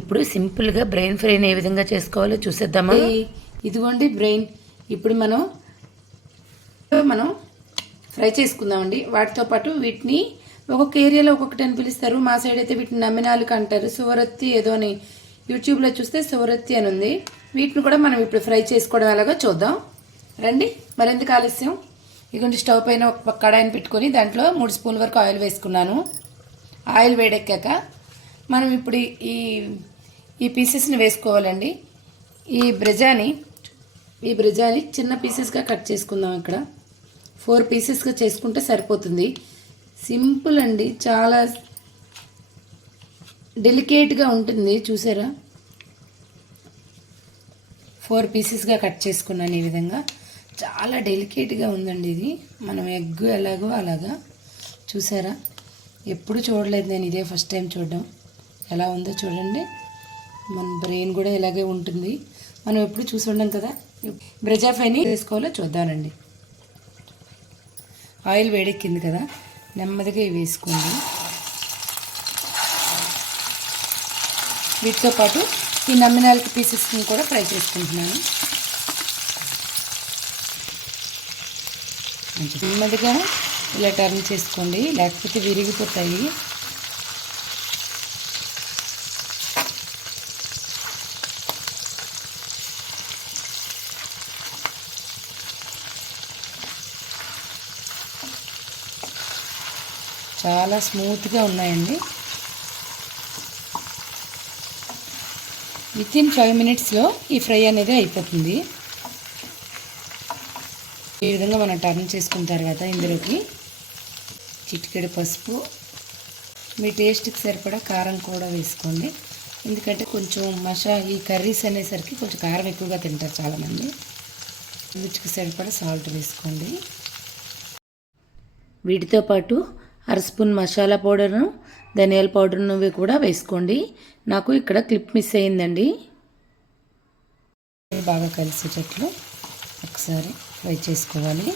ఇప్పుడు సింపుల్గా బ్రెయిన్ ఫ్రైని ఏ విధంగా చేసుకోవాలో చూసేద్దామా? ఇదిగోండి బ్రెయిన్. ఇప్పుడు మనం మనం ఫ్రై చేసుకుందామండి. వాటితో పాటు వీటిని ఒక్కొక్క ఏరియాలో ఒక్కొక్కటి అని పిలుస్తారు. మా సైడ్ అయితే వీటిని నమ్మినాలుక అంటారు సువరత్తి ఏదో అని యూట్యూబ్లో చూస్తే సువరత్తి అని ఉంది. వీటిని కూడా మనం ఇప్పుడు ఫ్రై చేసుకోవడం ఎలాగో చూద్దాం. రండి. మరెందుకు ఆలస్యం? ఇదిగోండి స్టవ్ పైన ఒక కడాయిని పెట్టుకొని దాంట్లో మూడు స్పూన్ల వరకు ఆయిల్ వేసుకున్నాను. ఆయిల్ వేడెక్కాక మనం ఇప్పుడు ఈ ఈ పీసెస్ని వేసుకోవాలండి. ఈ బ్రెజాని ఈ బ్రెజాని చిన్న పీసెస్గా కట్ చేసుకుందాం ఇక్కడ ఫోర్ పీసెస్గా చేసుకుంటే సరిపోతుంది. సింపుల్ అండి చాలా డెలికేట్గా ఉంటుంది చూసారా? ఫోర్ పీసెస్గా కట్ చేసుకున్నాను ఈ విధంగా. చాలా డెలికేట్గా ఉందండి ఇది. మనం ఎగ్ ఎలాగో అలాగా. చూసారా? ఎప్పుడు చూడలేదు నేను ఇదే ఫస్ట్ టైం చూడడం. ఎలా ఉందో చూడండి. మన బ్రెయిన్ కూడా ఇలాగే ఉంటుంది. మనం ఎప్పుడు చూసి ఉండం కదా. బ్రెజాఫైని వేసుకోవాలో చూద్దానండి ఆయిల్ వేడెక్కింది కదా. నెమ్మదిగా వేసుకోండి. వీటితో పాటు ఈ నమ్మినాలకి పీసెస్ని కూడా ఫ్రై చేసుకుంటున్నాను. నెమ్మదిగా ఇలా టర్న్ చేసుకోండి. లేకపోతే విరిగిపోతాయి. చాలా స్మూత్గా ఉన్నాయండి. విత్ ఇన్ ఫైవ్ మినిట్స్లో ఈ ఫ్రై అనేది అయిపోతుంది. ఈ విధంగా మనం టర్న్ చేసుకున్న తర్వాత ఇందులోకి చిటికెడు పసుపు మీ టేస్ట్కి సరిపడా కారం కూడా వేసుకోండి. ఎందుకంటే కొంచెం మసా ఈ కర్రీస్ అనేసరికి కొంచెం కారం ఎక్కువగా తింటారు చాలామంది. రుచికి సరిపడా సాల్ట్ వేసుకోండి. వీటితో పాటు అర స్పూన్ మసాలా పౌడర్ను ధనియాల పౌడర్ను కూడా వేసుకోండి. నాకు ఇక్కడ క్లిప్ మిస్ అయిందండి. బాగా కలిసేటట్లు ఒకసారి ఫ్రై చేసుకోవాలి.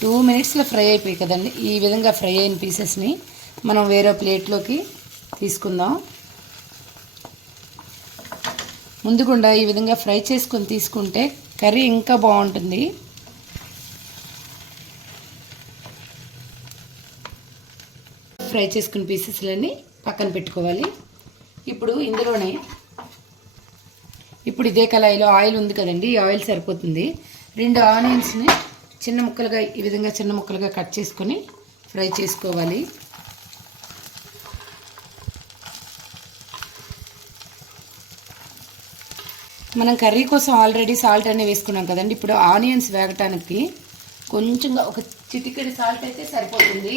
టూ మినిట్స్లో ఫ్రై అయిపోయి కదండి ఈ విధంగా ఫ్రై అయిన పీసెస్ని మనం వేరే ప్లేట్లోకి తీసుకుందాం. ముందుకుండా ఈ విధంగా ఫ్రై చేసుకొని తీసుకుంటే కర్రీ ఇంకా బాగుంటుంది. ఫ్రై చేసుకున్న పీసెస్లన్నీ పక్కన పెట్టుకోవాలి. ఇప్పుడు ఇందులోనే ఇప్పుడు ఇదే కళాయిలో ఆయిల్ ఉంది కదండి ఈ ఆయిల్ సరిపోతుంది. రెండు ఆనియన్స్ని చిన్న ముక్కలుగా ఈ విధంగా చిన్న ముక్కలుగా కట్ చేసుకొని ఫ్రై చేసుకోవాలి. మనం కర్రీ కోసం ఆల్రెడీ సాల్ట్ అనేది వేసుకున్నాం కదండి ఇప్పుడు ఆనియన్స్ వేగటానికి కొంచెంగా ఒక చిటికెడి సాల్ట్ అయితే సరిపోతుంది.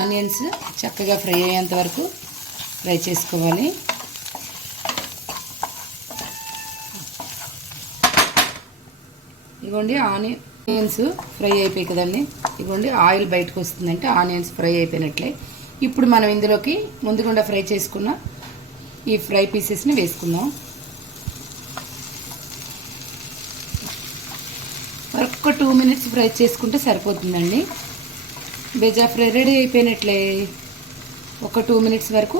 ఆనియన్స్ చక్కగా ఫ్రై అయ్యేంత వరకు ఫ్రై చేసుకోవాలి. ఇదిగోండి ఆనియన్స్ ఫ్రై అయిపోయి కదండి. ఇదిగోండి ఆయిల్ బయటకు వస్తుందంటే ఆనియన్స్ ఫ్రై అయిపోయినట్లే. ఇప్పుడు మనం ఇందులోకి ముందుగుండా ఫ్రై చేసుకున్న ఈ ఫ్రై పీసెస్ని వేసుకుందాం. ఒక టూ మినిట్స్ ఫ్రై చేసుకుంటే సరిపోతుందండి. బెజా ఫ్రై రెడీ అయిపోయినట్లే. ఒక టూ మినిట్స్ వరకు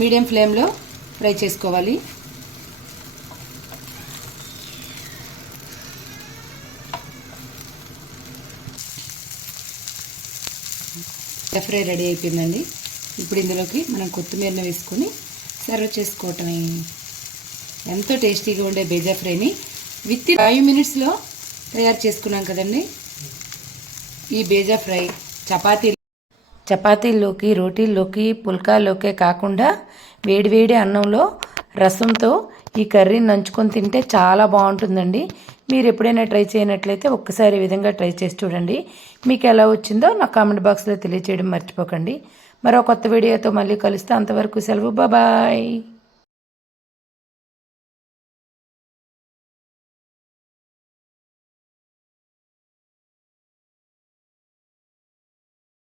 మీడియం ఫ్లేమ్లో ఫ్రై చేసుకోవాలి. ఫ్రై రెడీ అయిపోయిందండి. ఇప్పుడు ఇందులోకి మనం కొత్తిమీరని వేసుకొని సర్వ్ చేసుకోవటమే. ఎంతో టేస్టీగా ఉండే బేజా ఫ్రైని విత్ ఫైవ్ మినిట్స్లో తయారు చేసుకున్నాం కదండి. ఈ బేజా ఫ్రై చపాతీ చపాతీల్లోకి రోటీల్లోకి పుల్కాల్లోకే కాకుండా వేడివేడి అన్నంలో రసంతో ఈ కర్రీని నంచుకొని తింటే చాలా బాగుంటుందండి. మీరు ఎప్పుడైనా ట్రై చేయనట్లయితే ఒక్కసారి ఈ విధంగా ట్రై చేసి చూడండి. మీకు ఎలా వచ్చిందో నా కామెంట్ బాక్స్లో తెలియచేయడం మర్చిపోకండి. మరో కొత్త వీడియోతో మళ్ళీ కలుస్తే. అంతవరకు సెలవు. బాయ్.